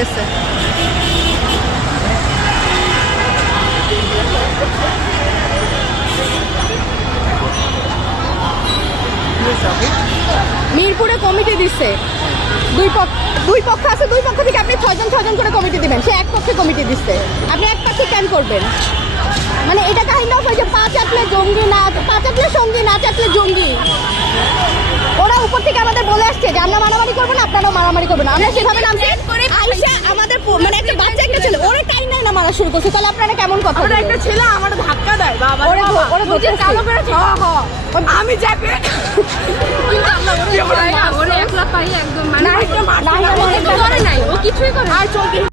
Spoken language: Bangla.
হইতেছে। মিরপুরে কমিটি দিচ্ছে, দুই পক্ষ আছে, দুই পক্ষ থেকে আপনি 6 জন করে কমিটি দিবেন। সে এক পক্ষে কমিটি দিচ্ছে, আপনি এক পক্ষে কেন করবেন? মানে এটা কাহিনী অফ হয়েছে পা চাটলে জঙ্গি, না পা চাটলে সঙ্গী, না চাটলে জঙ্গি। ওরা উপর থেকে আমাদের বলে আসছে যে আমরা মারামারি করবো না, আপনারাও মারামারি করবেন না। আমরা সেভাবে নামছি। আইসা আমাদের মানে একটা বাচ্চা একটা ছেলে, ওরা টাইম নাই না মারা শুরু করছে। তাহলে আপনারা কেমন কথা বলেন? একটা ছেলে আমার ধাক্কা দেয়, বাবা ওরা ধরতে চালু করে আমি যাকে একদম মানে নাই, ও কিছুই করে আর চলতে